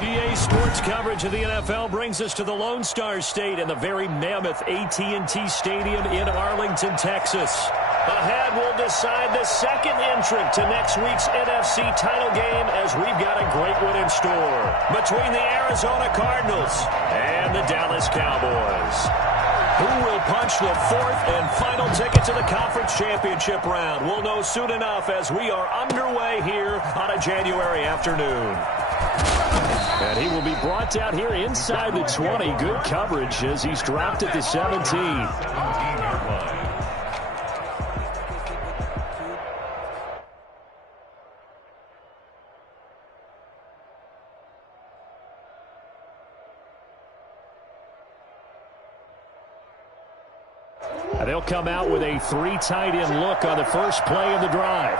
EA Sports coverage of the NFL brings us to the Lone Star State and the very mammoth AT&T Stadium in Arlington, Texas. Ahead, we'll decide the second entrant to next week's NFC title game as we've got a great one in store between the Arizona Cardinals and the Dallas Cowboys. Who will punch the fourth and final ticket to the conference championship round? We'll know soon enough as we are underway here on a January afternoon. And he will be brought down here inside the 20. Good coverage as he's dropped at the 17. They'll come out with a three tight end look on the first play of the drive.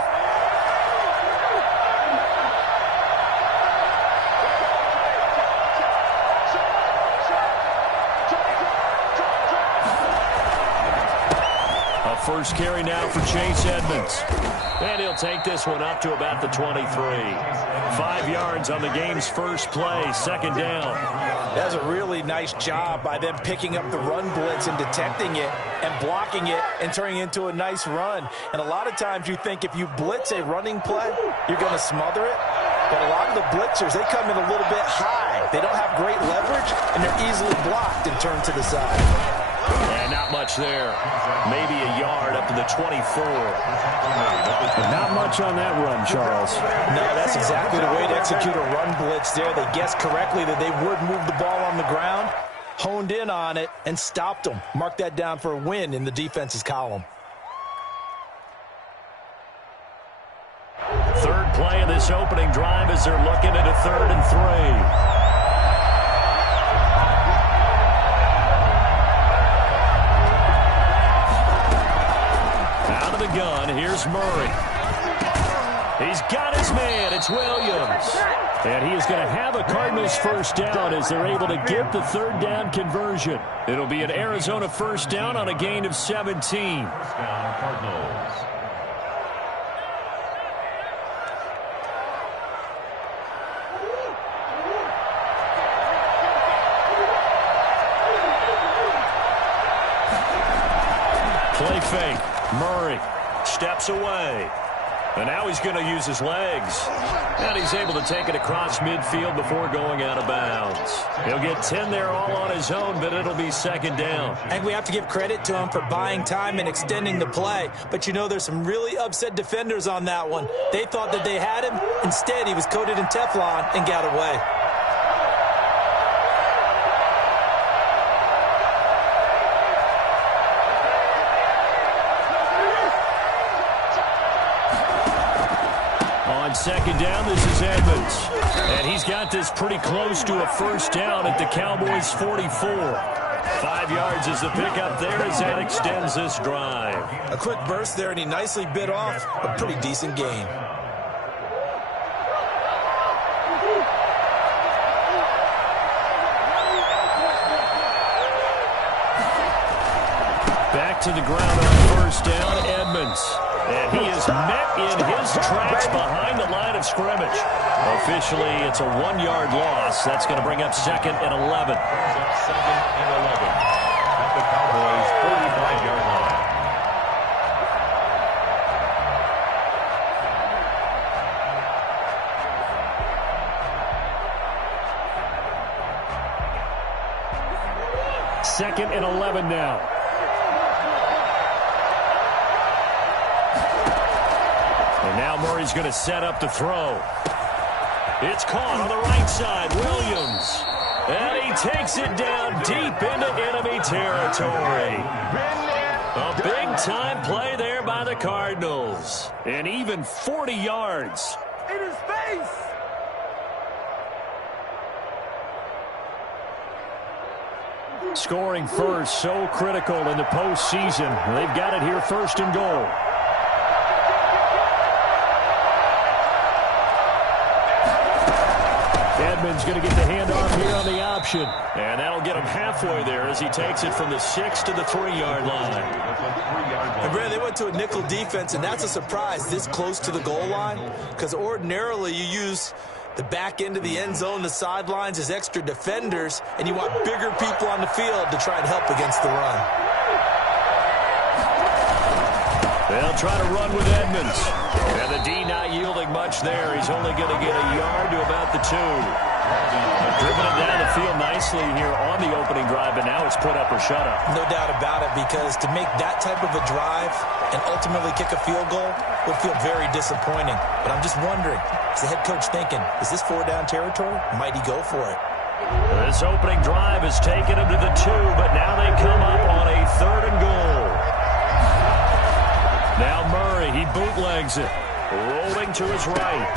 A first carry now for Chase Edmonds. And he'll take this one up to about the 23. 5 yards on the game's first play, second down. That's a really nice job by them picking up the run blitz and detecting it and blocking it and turning it into a nice run. And a lot of times you think if you blitz a running play, you're going to smother it. But a lot of the blitzers, they come in a little bit high. They don't have great leverage, and they're easily blocked and turned to the side. And not much there. Maybe a yard up to the 24. Not much on that run, Charles. No, that's exactly the way to execute a run blitz there. They guessed correctly that they would move the ball on the ground, honed in on it, and stopped them. Mark that down for a win in the defense's column. Third play of this opening drive as they're looking at a 3rd and 3. The gun. Here's Murray. He's got his man. It's Williams. And he is going to have a Cardinals first down as they're able to get the 3rd down conversion. It'll be an Arizona first down on a gain of 17. Play fake. Murray steps away. And now he's going to use his legs. And he's able to take it across midfield before going out of bounds. He'll get 10 there all on his own, but it'll be second down. I think we have to give credit to him for buying time and extending the play. But, you know, there's some really upset defenders on that one. They thought that they had him. Instead, he was coated in Teflon and got away. Second down, this is Edmonds. And he's got this pretty close to a first down at the Cowboys' 44. 5 yards is the pickup there as that extends this drive. A quick burst there, and he nicely bit off a pretty decent gain. Back to the ground on first down, Edmonds. And he is met in his tracks behind the line of scrimmage. Officially, it's a 1-yard loss. That's going to bring up 2nd and 11. Second and 11 at the Cowboys' 45-yard line. Second and 11 now. And now Murray's going to set up the throw. It's caught on the right side. Williams. And he takes it down deep into enemy territory. A big-time play there by the Cardinals. And even 40 yards. In his face! Scoring first, so critical in the postseason. They've got it here, 1st and goal. Edmonds going to get the handoff here on the option. And that'll get him halfway there as he takes it from the 6 to the 3-yard line. And Brad, they went to a nickel defense, and that's a surprise this close to the goal line, because ordinarily you use The back end of the end zone, the sidelines is extra defenders, and you want bigger people on the field to try and help against the run. They'll try to run with Edmonds. And the D not yielding much there. He's only going to get a yard to about the 2. Driven it down the field nicely here on the opening drive, but now it's put up or shut up. No doubt about it, because to make that type of a drive and ultimately kick a field goal would feel very disappointing. But I'm just wondering, is the head coach thinking, is this 4-down territory? Might he go for it? This opening drive has taken him to the 2, but now they come up on a 3rd and goal. Now Murray, he bootlegs it. Rolling to his right.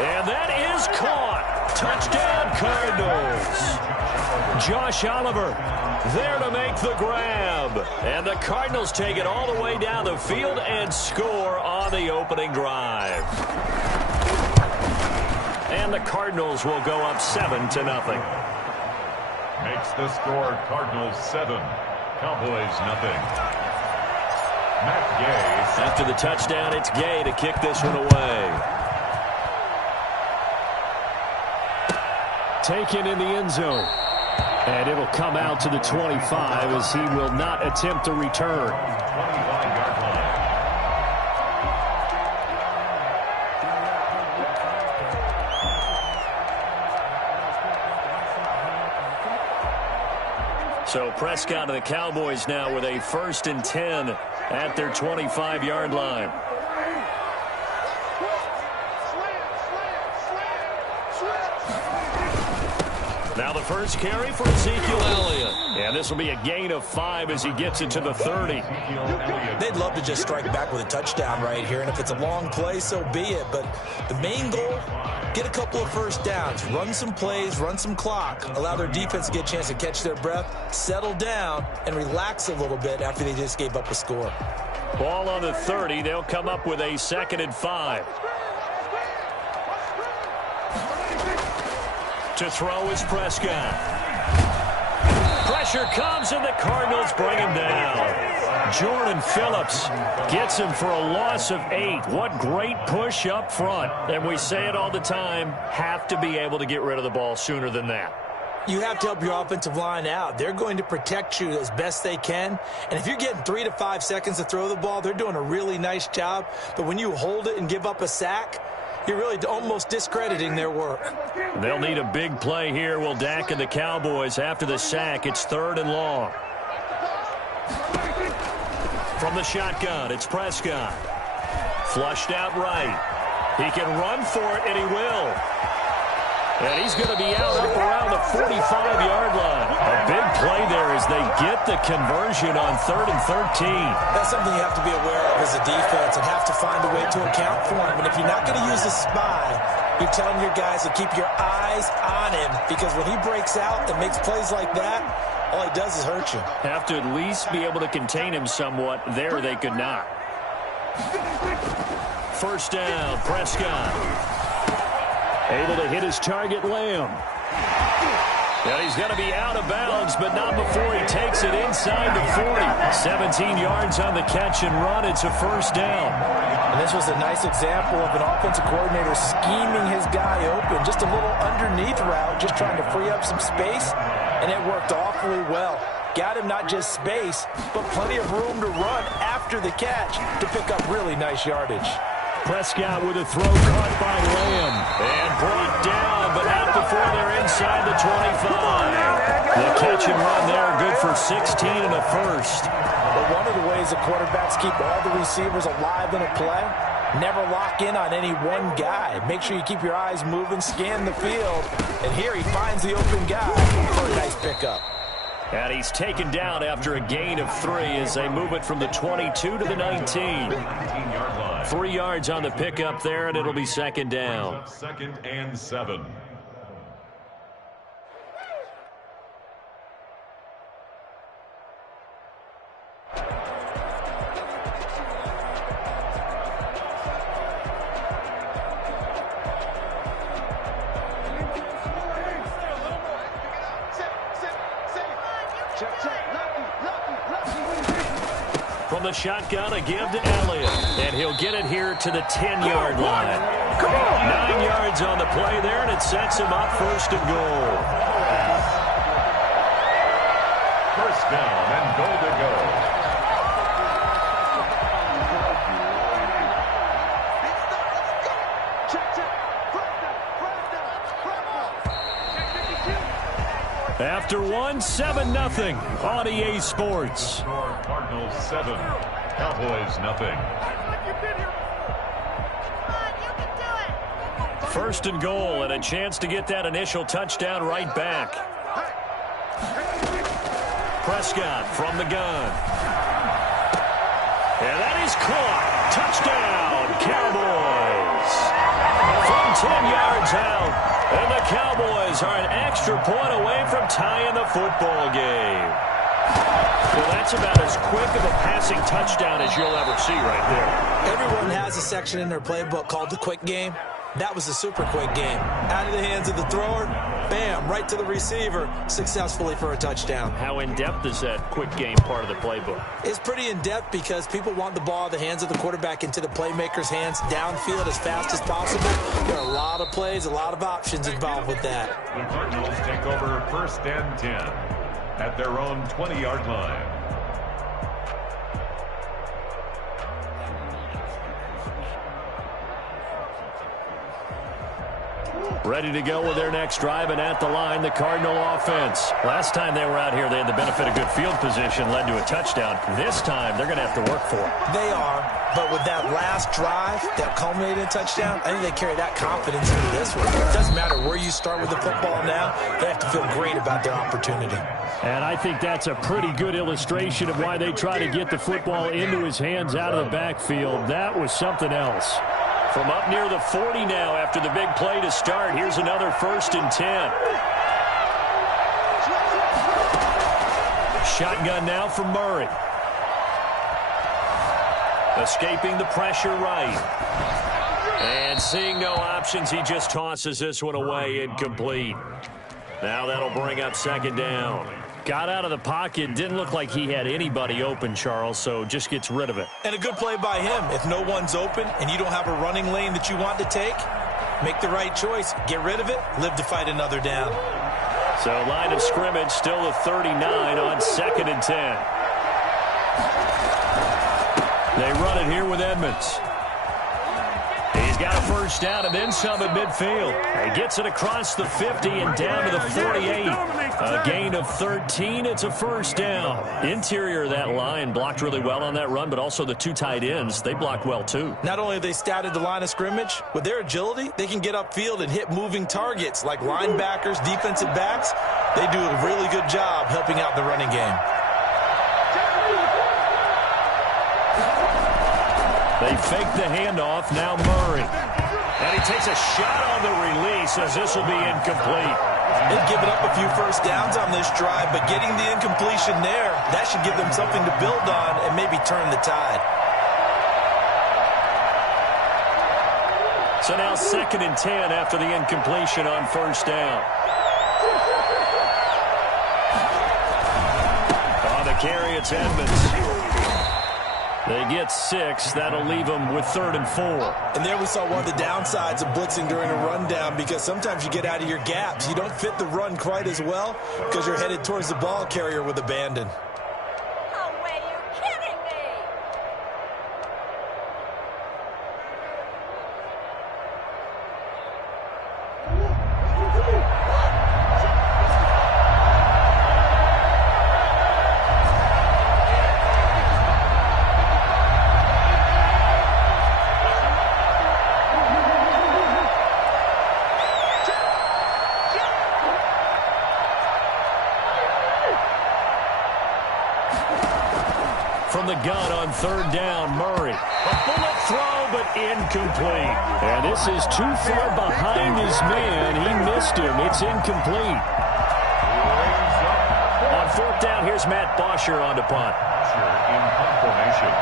And that is caught. Touchdown, Cardinals. Josh Oliver there to make the grab. And the Cardinals take it all the way down the field and score on the opening drive. And the Cardinals will go up 7-0. Makes the score Cardinals 7, Cowboys nothing. Matt Gay. After the touchdown, it's Gay to kick this one away. Taken in the end zone. And it'll come out to the 25 as he will not attempt to return. 25-yard line. So Prescott and the Cowboys now with a 1st and 10 at their 25-yard line. Now the first carry for Ezekiel Elliott. And this will be a gain of 5 as he gets it to the 30. They'd love to just strike back with a touchdown right here, and if it's a long play, so be it. But the main goal, get a couple of first downs, run some plays, run some clock, allow their defense to get a chance to catch their breath, settle down, and relax a little bit after they just gave up a score. Ball on the 30. They'll come up with a 2nd and 5. To throw is Prescott. Pressure comes, and the Cardinals bring him down. Jordan Phillips gets him for a loss of 8. What great push up front. And we say it all the time, have to be able to get rid of the ball sooner than that. You have to help your offensive line out. They're going to protect you as best they can. And if you're getting 3 to 5 seconds to throw the ball, they're doing a really nice job. But when you hold it and give up a sack, you're really almost discrediting their work. They'll need a big play here. Will Dak and the Cowboys after the sack. It's 3rd and long. From the shotgun, it's Prescott. Flushed out right. He can run for it, and he will. And he's going to be out up around the 45-yard line. A big play there as they get the conversion on 3rd and 13. That's something you have to be aware of as a defense and have to find a way to account for him. And if you're not going to use a spy, you're telling your guys to keep your eyes on him, because when he breaks out and makes plays like that, all he does is hurt you. Have to at least be able to contain him somewhat. There they could not. First down, Prescott. Able to hit his target, Lamb. And he's going to be out of bounds, but not before he takes it inside the 40. 17 yards on the catch and run. It's a first down. And this was a nice example of an offensive coordinator scheming his guy open. Just a little underneath route, just trying to free up some space, and it worked awfully well. Got him not just space, but plenty of room to run after the catch to pick up really nice yardage. Prescott with a throw caught by Lamb. And brought down, but not before they're inside the 25. The catch and run there, good for 16 and a first. But one of the ways the quarterbacks keep all the receivers alive in a play, never lock in on any one guy. Make sure you keep your eyes moving, scan the field. And here he finds the open guy for a nice pickup. And he's taken down after a gain of 3 as they move it from the 22 to the 19. 3 yards on the pickup there, and it'll be 2nd down. 2nd and 7. From the shotgun, a give to Elliott. And he'll get it here to the 10-yard line. 9 yards on the play there, and it sets him up first and goal. First down and goal to go. After one, 7-0 on EA Sports. Cardinals 7, Cowboys nothing. First and goal, and a chance to get that initial touchdown right back. Prescott from the gun. And that is caught. Touchdown, Cowboys. From 10 yards out, and the Cowboys are an extra point away from tying the football game. Well, that's about as quick of a passing touchdown as you'll ever see right there. Everyone has a section in their playbook called the quick game. That was a super quick game. Out of the hands of the thrower, bam, right to the receiver, successfully for a touchdown. How in-depth is that quick game part of the playbook? It's pretty in-depth because people want the ball out of the hands of the quarterback into the playmaker's hands downfield as fast as possible. There are a lot of plays, a lot of options involved with that. The Cardinals take over first and 10 at their own 20-yard line. Ready to go with their next drive, and at the line, the Cardinal offense. Last time they were out here, they had the benefit of good field position, led to a touchdown. This time, they're going to have to work for it. They are, but with that last drive that culminated in a touchdown, I think they carry that confidence into this one. It doesn't matter where you start with the football now. They have to feel great about their opportunity. And I think that's a pretty good illustration of why they try to get the football into his hands out of the backfield. That was something else. From up near the 40 now after the big play to start. Here's another first and 10. Shotgun now from Murray. Escaping the pressure right. And seeing no options, he just tosses this one away, incomplete. Now that'll bring up second down. Got out of the pocket, didn't look like he had anybody open, Charles, so just gets rid of it. And a good play by him. If no one's open and you don't have a running lane that you want to take, make the right choice. Get rid of it, live to fight another down. So line of scrimmage still the 39 on second and 10. They run it here with Edmonds. He's got a first down and then some at midfield. He gets it across the 50 and down to the 48. A gain of 13. It's a first down. Interior of that line blocked really well on that run, but also the two tight ends, they blocked well too. Not only have they scouted the line of scrimmage, with their agility, they can get upfield and hit moving targets like linebackers, defensive backs. They do a really good job helping out the running game. They fake the handoff, now Murray. And he takes a shot on the release as this will be incomplete. They've given up a few first downs on this drive, but getting the incompletion there, that should give them something to build on and maybe turn the tide. So now second and 10 after the incompletion on first down. On the carry, it's Edmonds. They get 6. That'll leave them with 3rd and 4. And there we saw one of the downsides of blitzing during a rundown, because sometimes you get out of your gaps. You don't fit the run quite as well because you're headed towards the ball carrier with abandon. No way, you're kidding me! From the gun on third down, Murray. A bullet throw, but incomplete. And this is too far behind his man. He missed him. It's incomplete. On fourth down, here's Matt Bosher on to punt. Bosher in punt formation.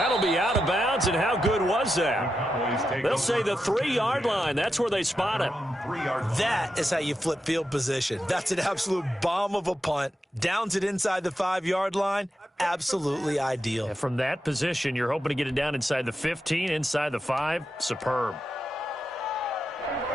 That'll be out of bounds, and how good was that? They'll say the 3-yard line. That's where they spot it. That is how you flip field position. That's an absolute bomb of a punt. Downs it inside the 5-yard line. Absolutely ideal. And from that position, you're hoping to get it down inside the 15, inside the 5. Superb.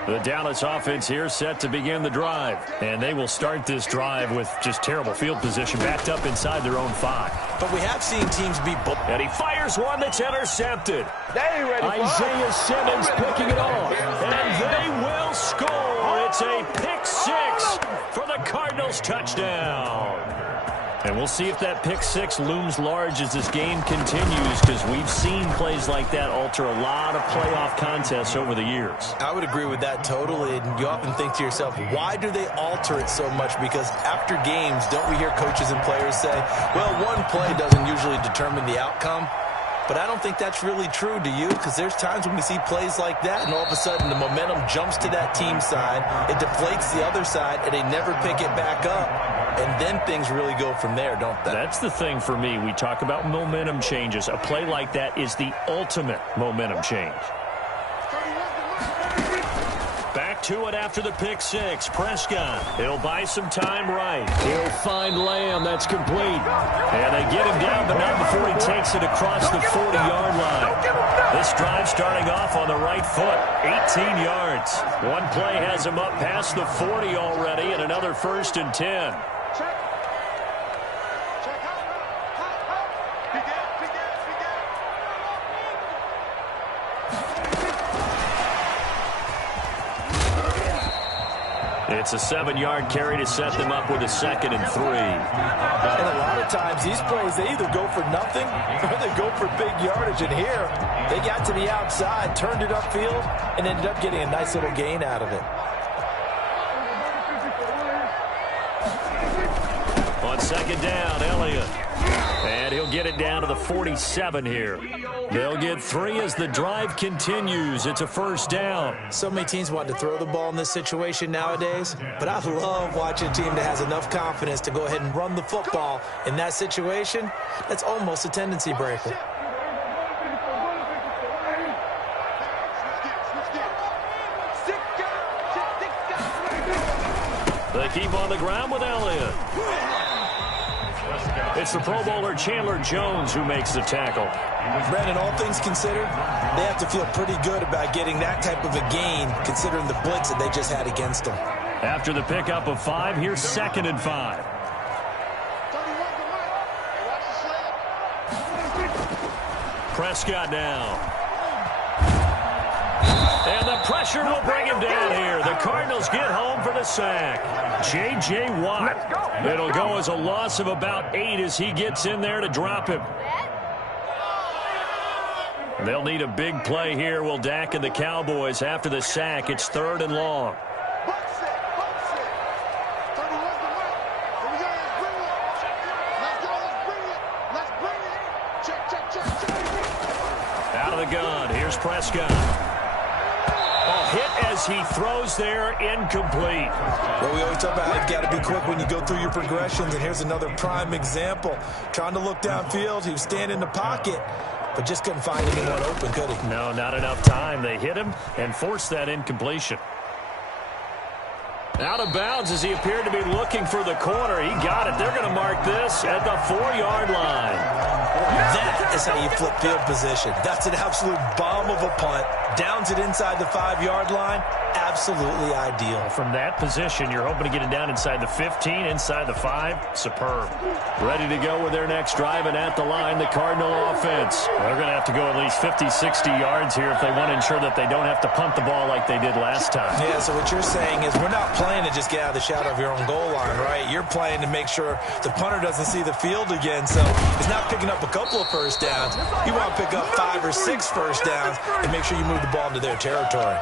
The Dallas offense here set to begin the drive. And they will start this drive with just terrible field position backed up inside their own 5. But we have seen teams be... And he fires one that's intercepted. Isaiah Simmons picking it off. And they will score. It's a pick 6 for the Cardinals touchdown. And we'll see if that pick 6 looms large as this game continues, because we've seen plays like that alter a lot of playoff contests over the years. I would agree with that totally. And you often think to yourself, why do they alter it so much? Because after games, don't we hear coaches and players say, well, one play doesn't usually determine the outcome? But I don't think that's really true, do you? Because there's times when we see plays like that, and all of a sudden the momentum jumps to that team side, it deflates the other side, and they never pick it back up. And then things really go from there, don't they? That's the thing for me. We talk about momentum changes. A play like that is the ultimate momentum change. Back to it after the pick 6. Prescott. He'll buy some time right. He'll find Lamb. That's complete. And they get him down, but not before he takes it across the 40-yard line. This drive starting off on the right foot. 18 yards. One play has him up past the 40 already, and another 1st and 10. It's a 7-yard carry to set them up with a 2nd and 3. And a lot of times these plays, they either go for nothing or they go for big yardage. And here, they got to the outside, turned it upfield, and ended up getting a nice little gain out of it. On 2nd down, Elliott. And he'll get it down to the 47 here. They'll get 3 as the drive continues. It's a 1st down. So many teams want to throw the ball in this situation nowadays, but I love watching a team that has enough confidence to go ahead and run the football in that situation. That's almost a tendency breaker. They keep on the ground with Elliott. It's the Pro Bowler Chandler Jones who makes the tackle. Brandon, all things considered, they have to feel pretty good about getting that type of a gain, considering the blitz that they just had against them. After the pickup of 5, here's 2nd and 5. Prescott now. And the pressure will bring him down here. The Cardinals get home for the sack. J.J. Watt. It'll go as a loss of about 8 as he gets in there to drop him. They'll need a big play here, will Dak and the Cowboys after the sack. It's 3rd and long. Out of the gun. Here's Prescott. Hit as he throws there, incomplete. Well, we always talk about how you've got to be quick when you go through your progressions, and here's another prime example. Trying to look downfield, he was standing in the pocket, but just couldn't find anyone open, could he? No, not enough time. They hit him and forced that incompletion. Out of bounds as he appeared to be looking for the corner. He got it. They're going to mark this at the 4-yard line. That is how you flip field position. That's an absolute bomb of a punt. Downs it inside the 5-yard line. Absolutely ideal. From that position, you're hoping to get it down inside the 15, inside the 5. Superb. Ready to go with their next drive, and at the line, the Cardinal offense. They're going to have to go at least 50, 60 yards here if they want to ensure that they don't have to punt the ball like they did last time. Yeah, so what you're saying is we're not playing to just get out of the shadow of your own goal line, right? You're playing to make sure the punter doesn't see the field again, so he's not picking up a couple of first downs. You want to pick up 5 or 6 first downs and make sure you move the ball into their territory.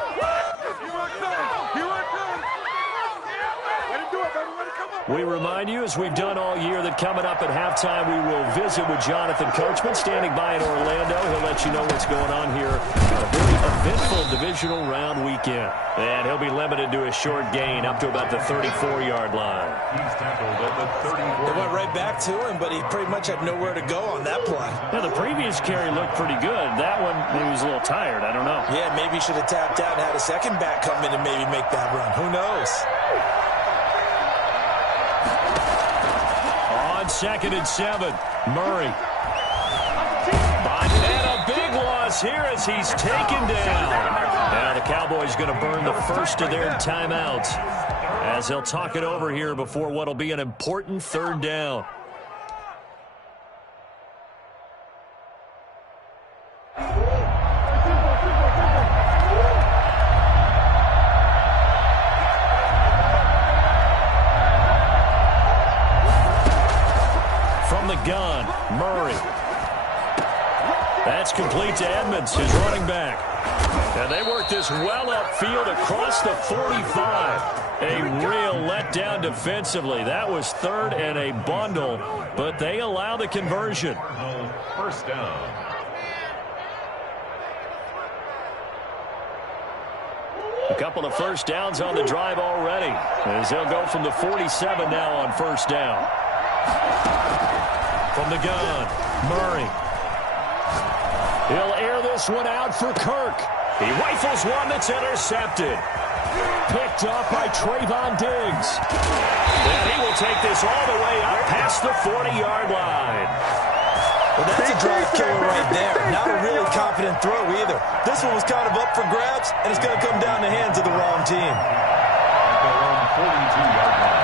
We remind you, as we've done all year, that coming up at halftime, we will visit with Jonathan Coachman, standing by in Orlando. He'll let you know what's going on here on a very eventful divisional round weekend. And he'll be limited to a short gain up to about the 34-yard line. He's tackled at the 34. They went right back to him, but he pretty much had nowhere to go on that play. Now, the previous carry looked pretty good. That one, maybe he was a little tired. I don't know. Yeah, maybe he should have tapped out and had a second back come in and maybe make that run. Who knows? On 2nd and 7, Murray. And a big loss here as he's taken down. Now the Cowboys going to burn the first of their timeouts as they'll talk it over here before what will be an important 3rd down. From the gun, Murray. That's complete to Edmonds, his running back. And they work this well upfield across the 45. A real letdown defensively. That was 3rd and a bundle, but they allow the conversion. First down. A couple of first downs on the drive already, as they'll go from the 47 now on 1st down. From the gun, Murray. He'll air this one out for Kirk. He rifles one that's intercepted. Picked up by Trayvon Diggs. And he will take this all the way up past the 40-yard line. Well, that's a drive killer right there. Not a really confident throw either. This one was kind of up for grabs, and it's going to come down the hands of the wrong team. Their own 42-yard line.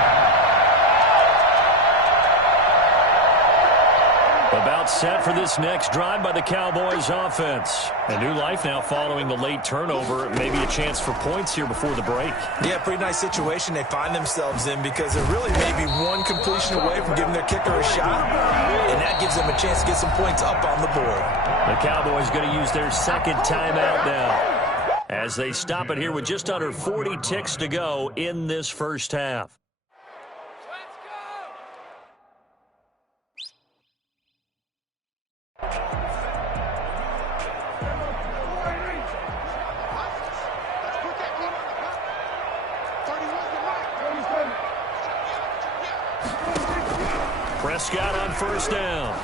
About set for this next drive by the Cowboys offense. A new life now following the late turnover. Maybe a chance for points here before the break. Yeah, pretty nice situation they find themselves in because they're really maybe one completion away from giving their kicker a shot, and that gives them a chance to get some points up on the board. The Cowboys going to use their 2nd timeout now as they stop it here with just under 40 ticks to go in this first half. Prescott on 1st down.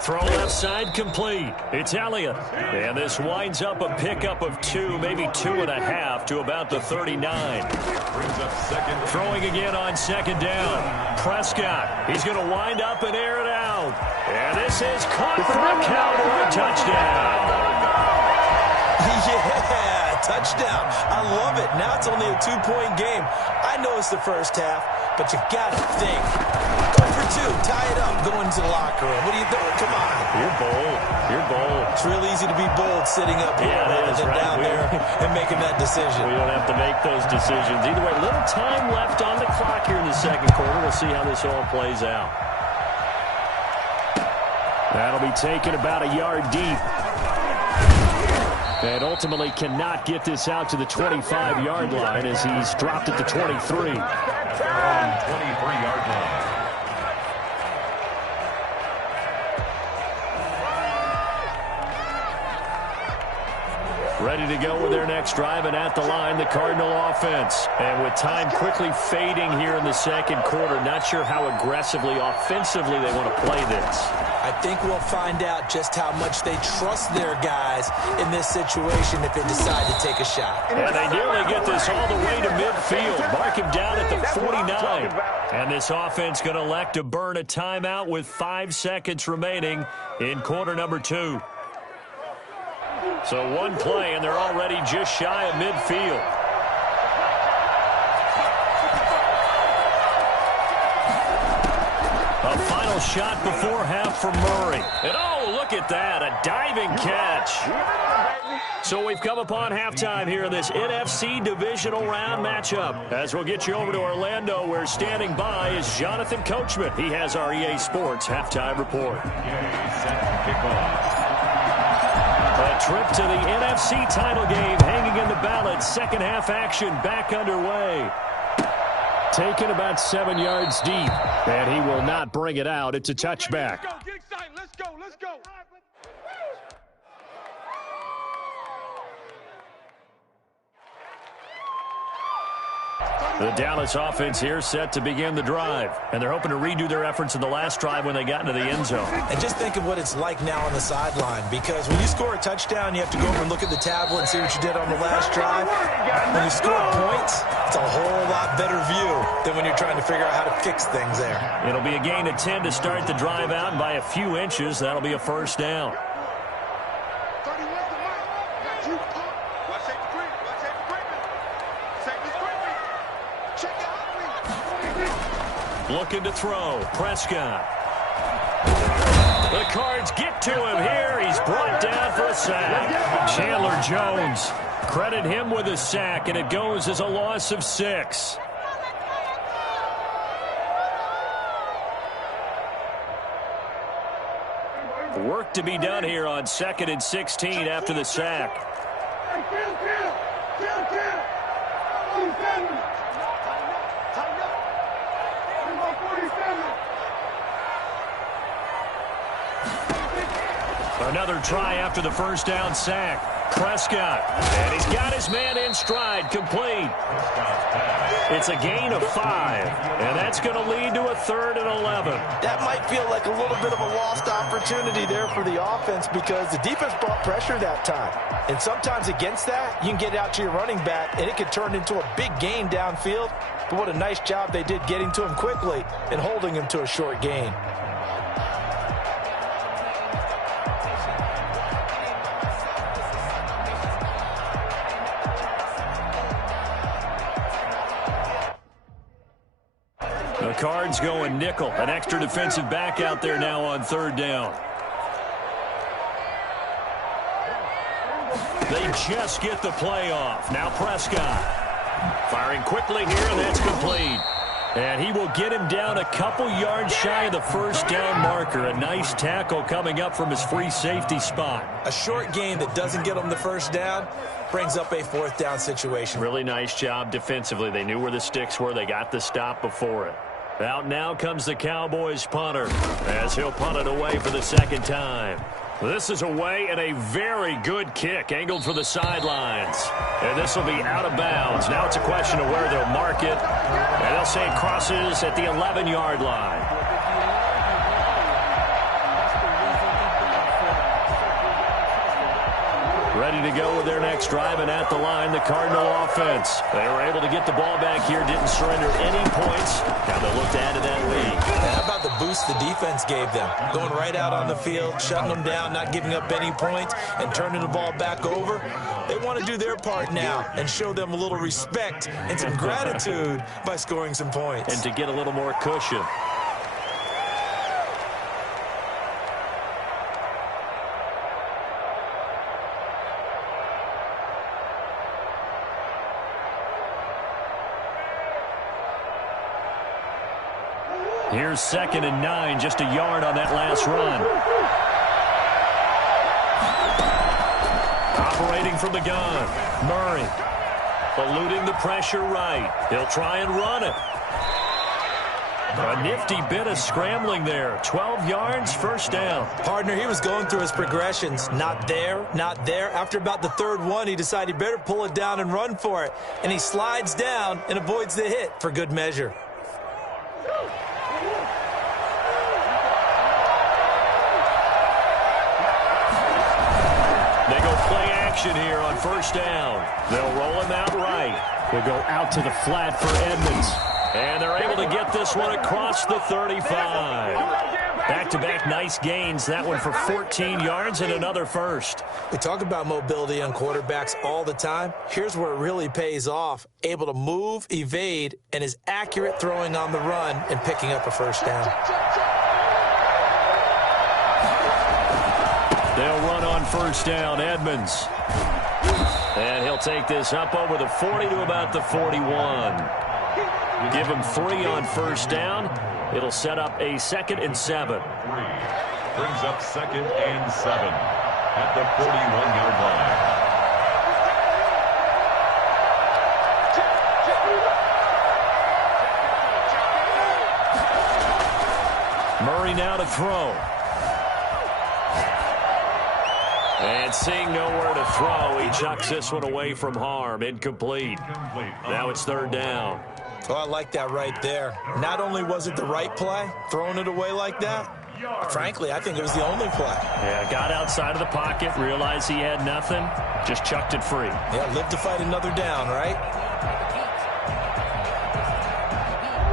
Throw left side complete. It's Elliott. And this winds up a pickup of 2, maybe 2.5 to about the 39. Brings up 2nd. Throwing again on 2nd down. Prescott. He's going to wind up and air it out. And this is caught for a Cowboy touchdown. Yeah, touchdown. I love it. Now it's only a 2-point game. I know it's the first half, but you got to think. Go for 2. Tie it up. Go into the locker room. What are you doing? Come on. You're bold. You're bold. It's real easy to be bold sitting up here rather than down there and making that decision. We don't have to make those decisions. Either way, little time left on the clock here in the 2nd quarter. We'll see how this all plays out. That'll be taken about a yard deep. And ultimately cannot get this out to the 25-yard line as he's dropped at the 23. 23-yard line. Ready to go with their next drive, and at the line, the Cardinal offense. And with time quickly fading here in the 2nd quarter, not sure how aggressively, offensively they want to play this. I think we'll find out just how much they trust their guys in this situation if they decide to take a shot. And they nearly get this all the way to midfield. Mark him down at the 49. And this offense going to elect to burn a timeout with 5 seconds remaining in quarter number 2. So one play, and they're already just shy of midfield. A final shot before half for Murray. And oh, look at that, a diving catch. So we've come upon halftime here in this NFC divisional round matchup. As we'll get you over to Orlando, where standing by is Jonathan Coachman. He has our EA Sports halftime report. Set to kick off. A trip to the NFC title game hanging in the balance. 2nd half action back underway. Taken about 7 yards deep, and he will not bring it out. It's a touchback. Get excited. Let's go. Let's go. The Dallas offense here set to begin the drive. And they're hoping to redo their efforts in the last drive when they got into the end zone. And just think of what it's like now on the sideline, because when you score a touchdown, you have to go over and look at the tablet and see what you did on the last drive. When you score points, it's a whole lot better view than when you're trying to figure out how to fix things there. It'll be a gain of 10 to start the drive out, and by a few inches, that'll be a first down. Looking to throw. Prescott. The Cards get to him here. He's brought down for a sack. Chandler Jones. Credit him with a sack, and it goes as a loss of 6. Work to be done here on 2nd and 16 after the sack. Another try after the first down sack. Prescott. And he's got his man in stride, complete. It's a gain of 5. And that's going to lead to a 3rd and 11. That might feel like a little bit of a lost opportunity there for the offense, because the defense brought pressure that time. And sometimes against that, you can get out to your running back, and it could turn into a big gain downfield. But what a nice job they did getting to him quickly and holding him to a short gain. The Cards going nickel. An extra defensive back out there now on 3rd down. They just get the play off. Now Prescott. Firing quickly here, and that's complete. And he will get him down a couple yards shy of the first down marker. A nice tackle coming up from his free safety spot. A short gain that doesn't get him the first down brings up a 4th down situation. Really nice job defensively. They knew where the sticks were. They got the stop before it. Out now comes the Cowboys punter as he'll punt it away for the 2nd time. This is away, and a very good kick angled for the sidelines. And this will be out of bounds. Now it's a question of where they'll mark it. And they'll say it crosses at the 11-yard line. Ready to go with their next drive, and at the line, the Cardinal offense. They were able to get the ball back here, didn't surrender any points. Now they'll look to add to that lead. How about the boost the defense gave them? Going right out on the field, shutting them down, not giving up any points, and turning the ball back over. They want to do their part now and show them a little respect and some gratitude by scoring some points. And to get a little more cushion. Here's 2nd and 9, just a yard on that last run. Operating from the gun, Murray. Eluding the pressure right. He'll try and run it. A nifty bit of scrambling there. 12 yards, first down. Partner, he was going through his progressions. Not there, not there. After about the 3rd one, he decided he better pull it down and run for it. And he slides down and avoids the hit for good measure. Here on first down. They'll roll him out right. They'll go out to the flat for Edmonds. And they're able to get this one across the 35. Back-to-back nice gains. That one for 14 yards and another first. We talk about mobility on quarterbacks all the time. Here's where it really pays off. Able to move, evade, and is accurate throwing on the run and picking up a first down. They'll run on first down, Edmonds. And he'll take this up over the 40 to about the 41. Give him 3 on first down. It'll set up a 2nd and 7. Brings up 2nd and 7 at the 41-yard line. Murray now to throw. And seeing nowhere to throw, he chucks this one away from harm. Incomplete. Now it's 3rd down. Oh, I like that right there. Not only was it the right play, throwing it away like that, frankly, I think it was the only play. Yeah, got outside of the pocket, realized he had nothing, just chucked it free. Yeah, live to fight another down, right?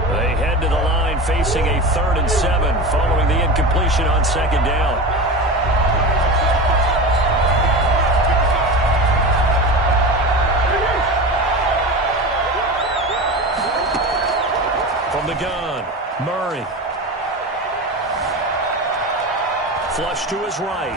They head to the line facing a 3rd and 7 following the incompletion on 2nd down. From the gun, Murray. Flush to his right.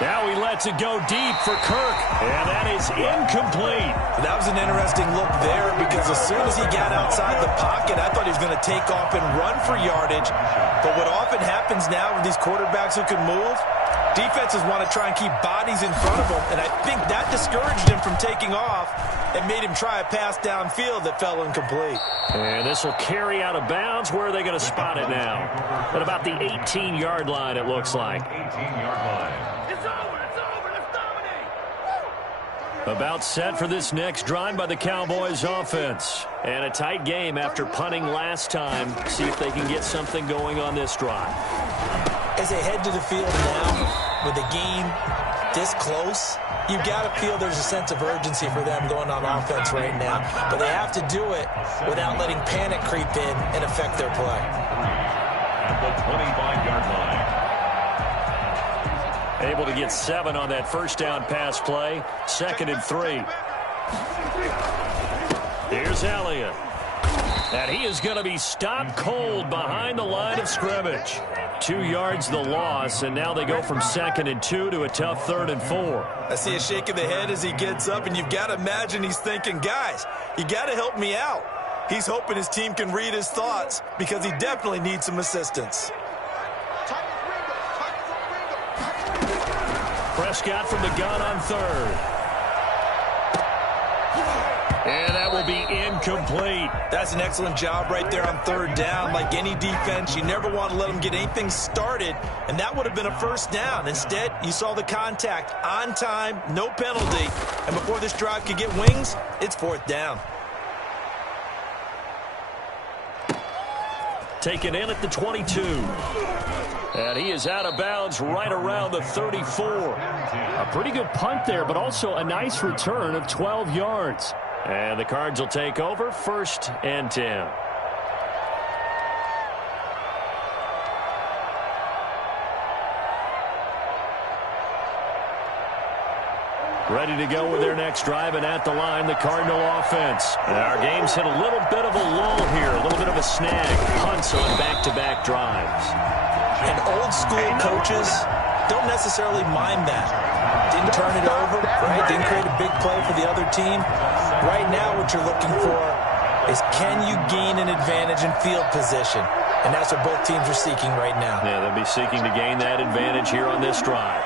Now he lets it go deep for Kirk, and that is incomplete. That was an interesting look there because as soon as he got outside the pocket, I thought he was going to take off and run for yardage. But what often happens now with these quarterbacks who can move, defenses want to try and keep bodies in front of them, and I think that discouraged him from taking off and made him try a pass downfield that fell incomplete. And this will carry out of bounds. Where are they going to spot it now? At about the 18-yard line, it looks like. 18-yard line. About set for this next drive by the Cowboys offense. And a tight game after punting last time. See if they can get something going on this drive. As they head to the field now, with the game this close, you've got to feel there's a sense of urgency for them going on offense right now. But they have to do it without letting panic creep in and affect their play. At the 25-yard line. Able to get 7 on that first down pass play. 2nd and 3. Here's Elliott. And he is going to be stopped cold behind the line of scrimmage. 2 yards the loss, and now they go from 2nd and 2 to a tough 3rd and 4. I see a shake of the head as he gets up, and you've got to imagine he's thinking, guys, you got to help me out. He's hoping his team can read his thoughts because he definitely needs some assistance. Prescott from the gun on 3rd. And that will be incomplete. That's an excellent job right there on 3rd down. Like any defense, you never want to let them get anything started, and that would have been a first down. Instead, you saw the contact on time, no penalty, and before this drive could get wings, it's 4th down. Taken in at the 22. And he is out of bounds right around the 34. A pretty good punt there, but also a nice return of 12 yards. And the Cards will take over 1st and 10. Ready to go with their next drive, and at the line, the Cardinal offense. And our game's hit a little bit of a lull here, a little bit of a snag. Punts on back-to-back drives. And old-school coaches don't necessarily mind that. Didn't turn it over, right? Didn't create a big play for the other team. Right now, what you're looking for is can you gain an advantage in field position? And that's what both teams are seeking right now. Yeah, they'll be seeking to gain that advantage here on this drive.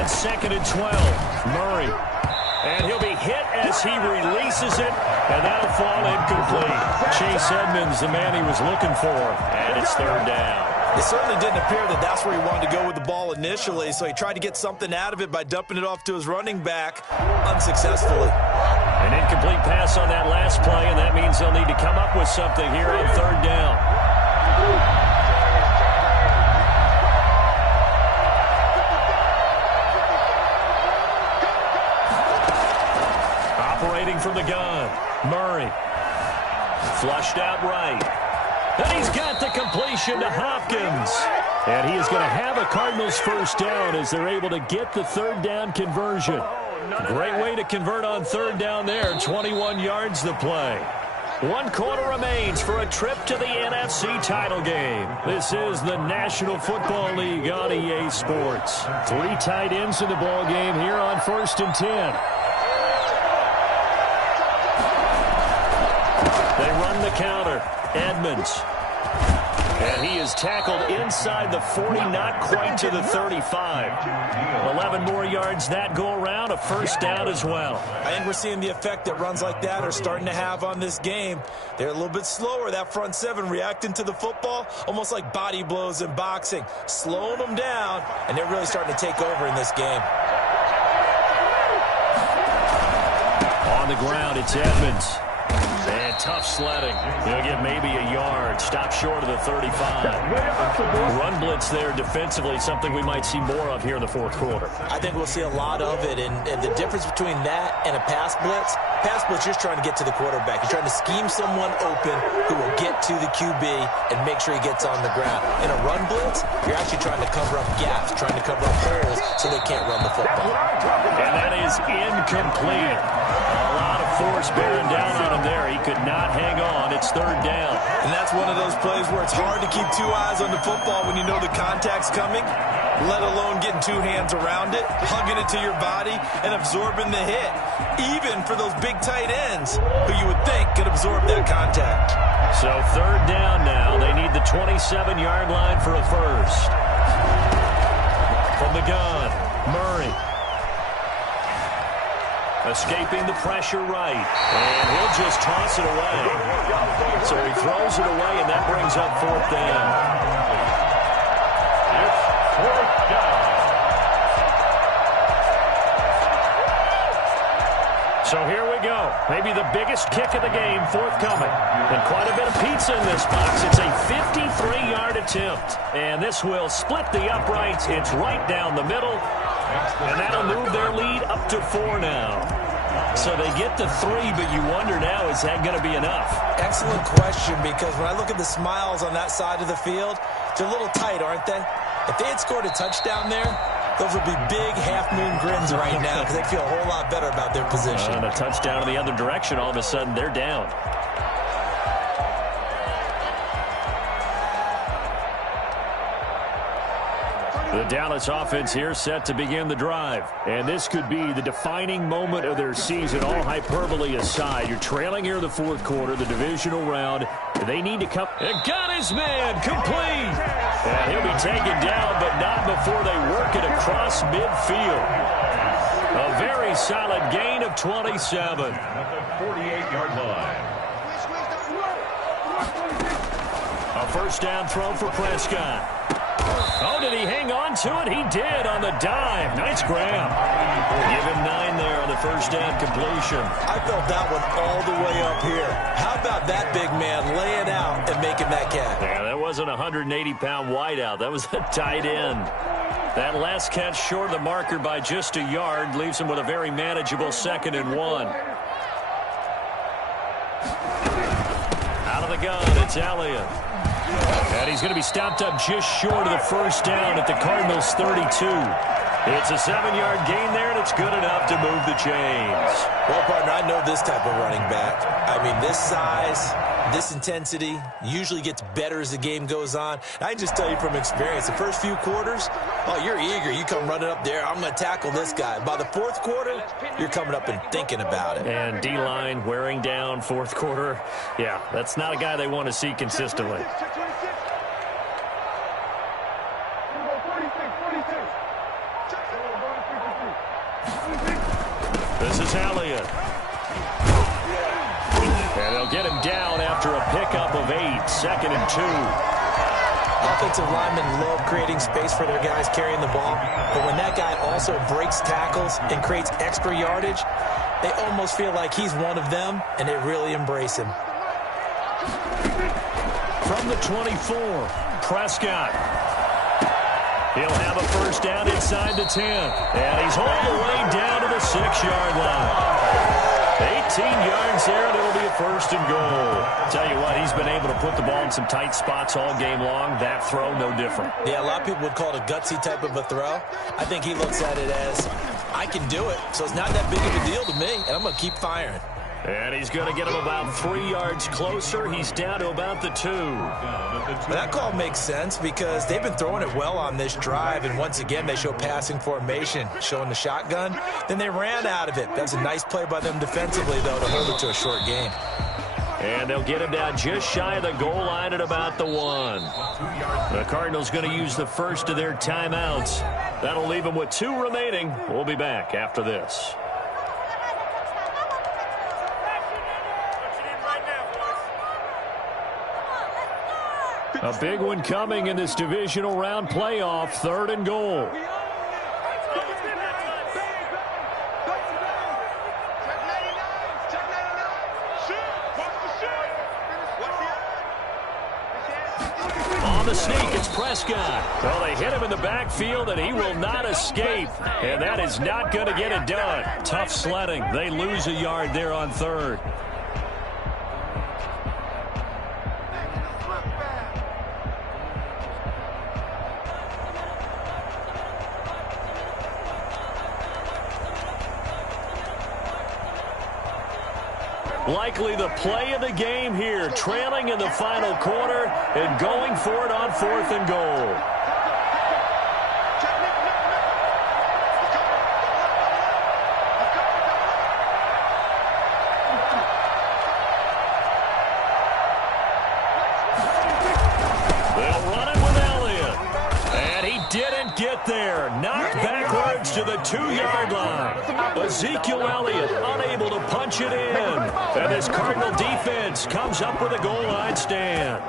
On 2nd and 12, Murray. And he'll be hit as he releases it, and that'll fall incomplete. Chase Edmonds, the man he was looking for, and it's 3rd down. It certainly didn't appear that that's where he wanted to go with the ball initially, so he tried to get something out of it by dumping it off to his running back unsuccessfully. An incomplete pass on that last play, and that means they'll need to come up with something here on 3rd down. Operating from the gun, Murray. Flushed out right. And he's got the completion to Hopkins. And he is going to have a Cardinals first down as they're able to get the 3rd down conversion. Great way to convert on 3rd down there. 21 yards the play. 1 quarter remains for a trip to the NFC title game. This is the National Football League on EA Sports. 3 tight ends in the ball game here on 1st and 10. They run the counter. Edmonds. And he is tackled inside the 40, not quite to the 35. 11 more yards that go around, a first down as well. I think we're seeing the effect that runs like that are starting to have on this game. They're a little bit slower, that front seven, reacting to the football, almost like body blows in boxing, slowing them down, and they're really starting to take over in this game. On the ground, it's Edmonds. And tough sledding. He'll get maybe a yard. Stop short of the 35. Run blitz there defensively, something we might see more of here in the fourth quarter. I think we'll see a lot of it, and the difference between that and a pass blitz just trying to get to the quarterback. You're trying to scheme someone open who will get to the QB and make sure he gets on the ground. In a run blitz, you're actually trying to cover up gaps, trying to cover up holes so they can't run the football. And that is incomplete. A lot of force bearing down on him there. He could not hang on. It's third down. And that's one of those plays where it's hard to keep two eyes on the football when you know the contact's coming, let alone getting two hands around it, hugging it to your body, and absorbing the hit, even for those big tight ends who you would think could absorb that contact. So third down now. They need the 27-yard line for a first. From the gun, Murray. Escaping the pressure right. And he'll just toss it away. So he throws it away, and that brings up fourth down. It's fourth down. So here we go. Maybe the biggest kick of the game forthcoming. And quite a bit of pizza in this box. It's a 53-yard attempt. And this will split the uprights. It's right down the middle. And that'll move their lead up to 4 now. So they get to 3, but you wonder now, is that going to be enough? Excellent question, because when I look at the smiles on that side of the field, they're a little tight, aren't they? If they had scored a touchdown there, those would be big half-moon grins right now because they feel a whole lot better about their position. And a touchdown in the other direction, all of a sudden they're down. The Dallas offense here set to begin the drive. And this could be the defining moment of their season, all hyperbole aside. You're trailing here in the fourth quarter, the divisional round. They need to come. And got his man, complete. And he'll be taken down, but not before they work it across midfield. A very solid gain of 27. At the 48-yard line. A first down throw for Prescott. Oh, did he hang on to it? He did on the dive. Nice grab. Give him 9 there on the first down completion. I felt that one all the way up here. How about that big man laying out and making that catch? Yeah, that wasn't a 180-pound wideout. That was a tight end. That last catch short of the marker by just a yard leaves him with a very manageable 2nd and 1. Out of the gun, it's Elliott. And he's going to be stopped up just short of the first down at the Cardinals' 32. It's a 7-yard gain there, and it's good enough to move the chains. Well, partner, I know this type of running back. I mean, this size, this intensity usually gets better as the game goes on. I can just tell you from experience, the first few quarters, oh, you're eager. You come running up there, I'm going to tackle this guy. By the fourth quarter, you're coming up and thinking about it. And D-line wearing down fourth quarter. Yeah, that's not a guy they want to see consistently. This is Elliott. And they'll get him down after a pickup of 8, 2nd and 2. Offensive linemen love creating space for their guys carrying the ball, but when that guy also breaks tackles and creates extra yardage, they almost feel like he's one of them, and they really embrace him. From the 24, Prescott. He'll have a first down inside the 10. And he's hauled away down to the 6-yard line. 18 yards there, and it'll be a first and goal. Tell you what, he's been able to put the ball in some tight spots all game long. That throw, no different. Yeah, a lot of people would call it a gutsy type of a throw. I think he looks at it as, I can do it, so it's not that big of a deal to me, and I'm going to keep firing. And he's going to get him about 3 yards closer. He's down to about the 2. That call makes sense because they've been throwing it well on this drive, and once again they show passing formation, showing the shotgun. Then they ran out of it. That's a nice play by them defensively, though, to hold it to a short gain. And they'll get him down just shy of the goal line at about the 1. The Cardinals going to use the first of their timeouts. That'll leave them with 2 remaining. We'll be back after this. A big one coming in this divisional round playoff, 3rd and goal. On the sneak, it's Prescott. Well, they hit him in the backfield, and he will not escape. And that is not going to get it done. Tough sledding. They lose a yard there on 3rd. Likely the play of the game here, trailing in the final quarter and going for it on 4th and goal. They'll run it with Elliott. And he didn't get there. Knocked backwards to the 2-yard line. Ezekiel Elliott unable to punch it in. And this Cardinal defense comes up with a goal line stand.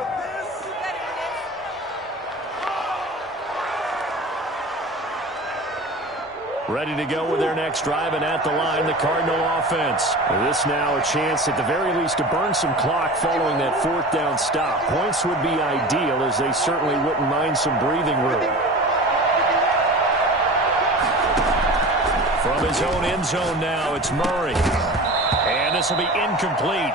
Ready to go with their next drive, and at the line, the Cardinal offense. This now a chance at the very least to burn some clock following that 4th down stop. Points would be ideal, as they certainly wouldn't mind some breathing room. From his own end zone now, it's Murray. And this will be incomplete.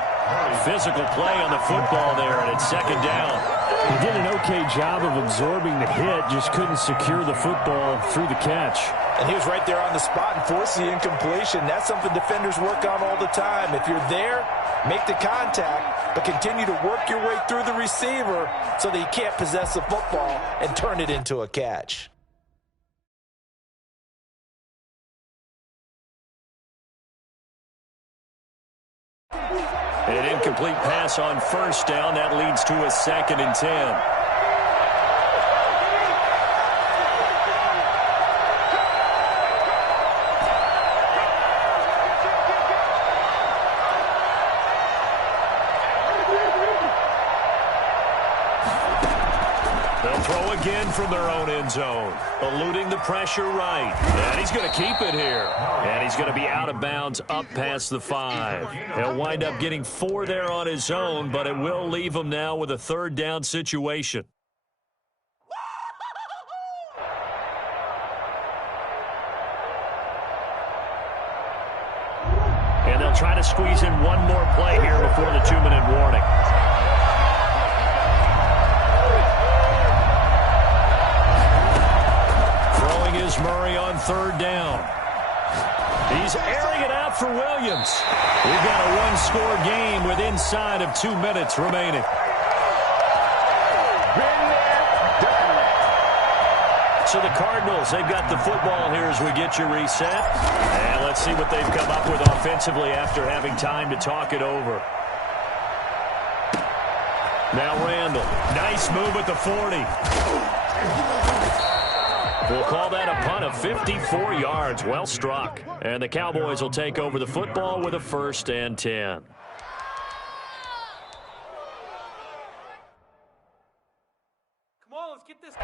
Physical play on the football there, and it's 2nd down. He did an okay job of absorbing the hit, just couldn't secure the football through the catch. And he was right there on the spot and forced the incompletion. That's something defenders work on all the time. If you're there, make the contact, but continue to work your way through the receiver so that he can't possess the football and turn it into a catch. An incomplete pass on 1st down. That leads to a 2nd and 10. They'll throw again from their own end zone. Eluding the pressure right. And he's going to keep it here. And he's going to be out of bounds up past the 5. He'll wind up getting 4 there on his own, but it will leave him now with a 3rd down situation. And they'll try to squeeze in one more play here before the 2-minute warning. Is Murray on 3rd down. He's airing it out for Williams. We've got a 1-score game with inside of 2 minutes remaining. So the Cardinals, they've got the football here as we get you reset. And let's see what they've come up with offensively after having time to talk it over. Now Randall. Nice move at the 40. We'll call that a punt of 54 yards. Well struck. And the Cowboys will take over the football with a 1st and 10. Come on, let's get this.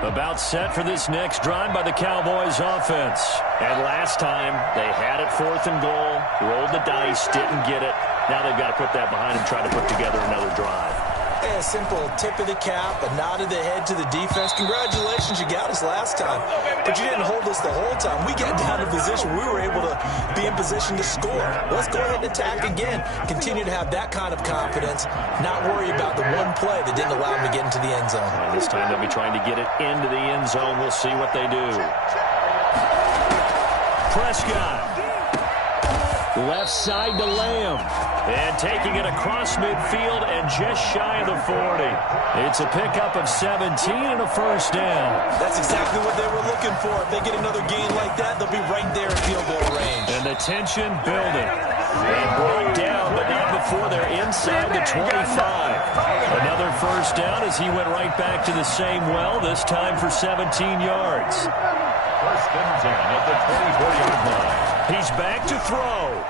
About set for this next drive by the Cowboys offense. And last time, they had it 4th and goal, rolled the dice, didn't get it. Now they've got to put that behind them, try to put together another drive. A simple tip of the cap, a nod of the head to the defense. Congratulations, you got us last time. But you didn't hold us the whole time. We got down in position. We were able to be in position to score. Let's go ahead and attack again. Continue to have that kind of confidence. Not worry about the one play that didn't allow them to get into the end zone. And this time they'll be trying to get it into the end zone. We'll see what they do. Prescott. Left side to Lamb. And taking it across midfield and just shy of the 40. It's a pickup of 17 and a 1st down. That's exactly what they were looking for. If they get another gain like that, they'll be right there in field goal range. And the tension building. And brought down, but not before they're inside the 25. Another first down as he went right back to the same well, this time for 17 yards. First and 10 at the 24-yard line. He's back to throw.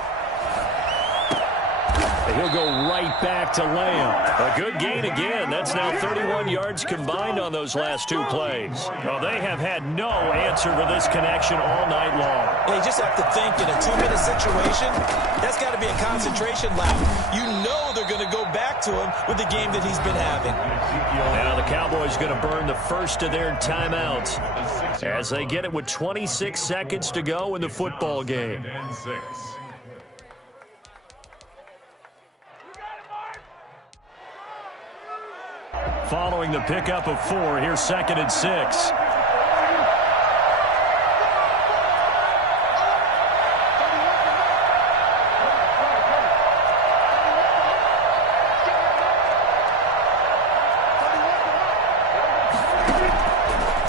He'll go right back to Lamb. A good gain again. That's now 31 yards combined on those last two plays. Well, they have had no answer for this connection all night long. Yeah, you just have to think in a 2-minute situation, that's got to be a concentration lap. You know they're going to go back to him with the game that he's been having. Now the Cowboys going to burn the first of their timeouts as they get it with 26 seconds to go in the football game. And 6. Following the pickup of 4, here's 2nd and 6.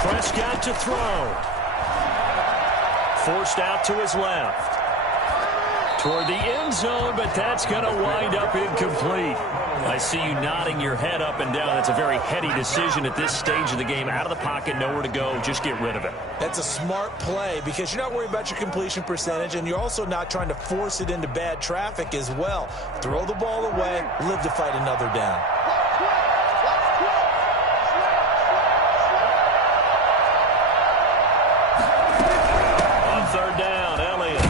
Prescott to throw. Forced out to his left. Toward the end zone, but that's going to wind up incomplete. I see you nodding your head up and down. That's a very heady decision at this stage of the game. Out of the pocket, nowhere to go. Just get rid of it. That's a smart play because you're not worried about your completion percentage, and you're also not trying to force it into bad traffic as well. Throw the ball away, live to fight another down. On third down, Elliott.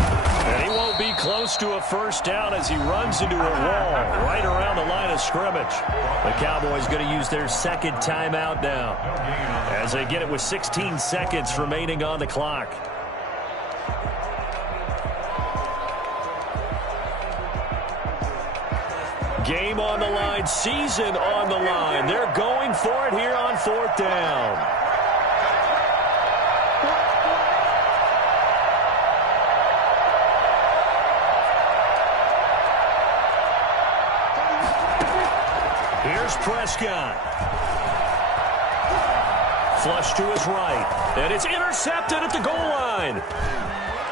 And he won't be close to a first down as he runs into a wall right around the line of scrimmage. The Cowboys going to use their second timeout now as they get it with 16 seconds remaining on the clock. Game on the line, season on the line. They're going for it here on fourth down. Here's Prescott. Flush to his right. And it's intercepted at the goal line.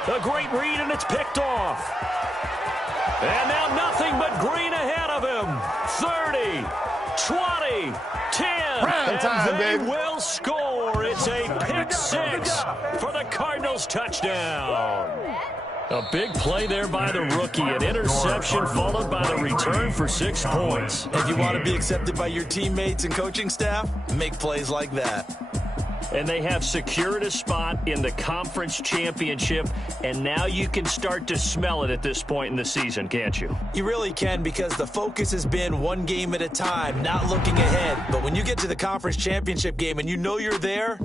A great read, and it's picked off. And now nothing but green ahead of him. 30, 20, 10. Prime time, and they baby. will score. It's a pick six for the Cardinals touchdown. A big play there by the rookie. An interception followed by the return for 6 points. If you want to be accepted by your teammates and coaching staff, make plays like that. And they have secured a spot in the conference championship, and now you can start to smell it at this point in the season, can't you? You really can, because the focus has been one game at a time, not looking ahead. But when you get to the conference championship game and you know you're there,